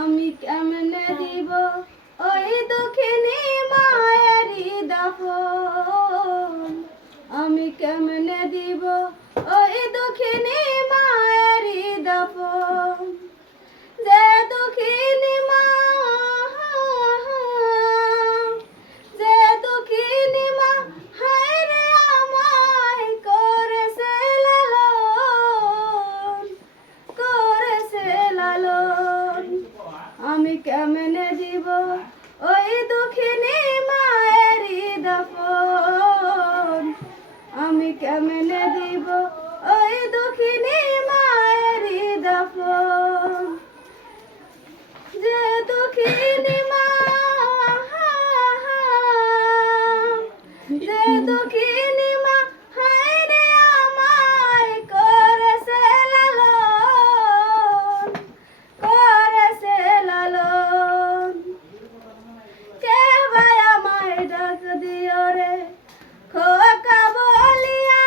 আমি কেমনে দিব ওই দুঃখিনী মায়েরই দাফন, আমি কেমনে দিব ওই দুঃখিনী মায়েরই দাফন। যে দুঃখিনী মা, যে দুঃখিনী মা হায় রে আমায় করেছে লালন, করেছে লালন। আমি কেমনে দিব ওই দুঃখিনী মায়েরই দাফন, আমি কেমনে দিব ওই দুঃখিনী মায়েরই দাফন। যে দুঃখিনী মা, যে দুঃখিনী মা হায় রে আমায় করেছে লালন, করেছে লালন। কে ভাই আমায় ডাক দিও রে খোকা বলিয়া,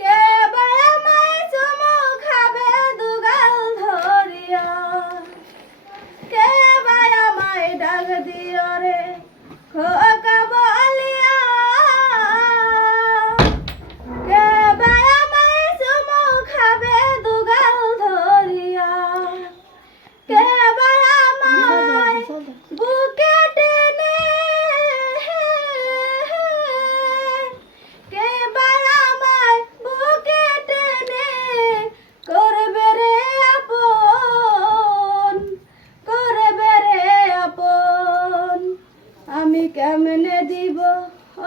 কে ভাই আমায় চুমু খাবে দুগাল ধরিয়া, কে ভাই আমায় ডাক দিও রে খোকা বলিয়া, কে ভাই আমায় চুমু খাবে দুগাল ধরিয়া, কে ভাই আমায় বুকে টেনে, কে ভাই আমায় বুকে টেনে করবে রে আপন, করবে রে আপন। আমি কেমনে দিব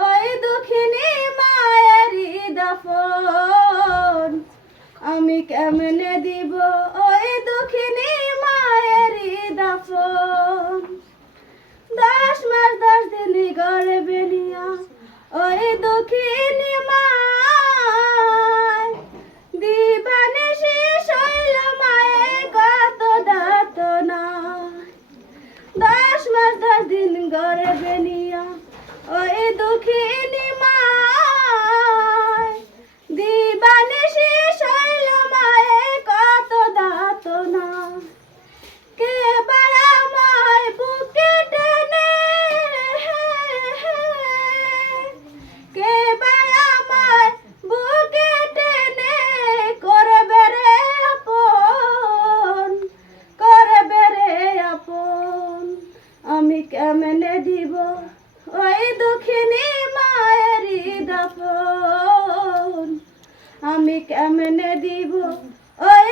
ওই দুঃখিনী মায়েরই দাফন, আমি কেমনে দিব ওই দুঃখিনী মায়েরই দাফন। 10 মাস 10 দিন গর্ভে নিয়া ওই দুঃখিনী মায় দিবানিশি শৈল মায়ে কত দাতনা। 10 মাস 10 দিন গর্ভে নিয়া ওই দুঃখিনী মায় দিবানিশি শৈল মায়ে কত দাতনা। কে ভাই আমায় বুকে টেনে, কে ভাই আমায় বুকে টেনে করবে রে আপন, করবে রে আপন। আমি কেমনে দিব ওই দুঃখিনী মায়েরই দাফন, আমি কেমনে দিব ওই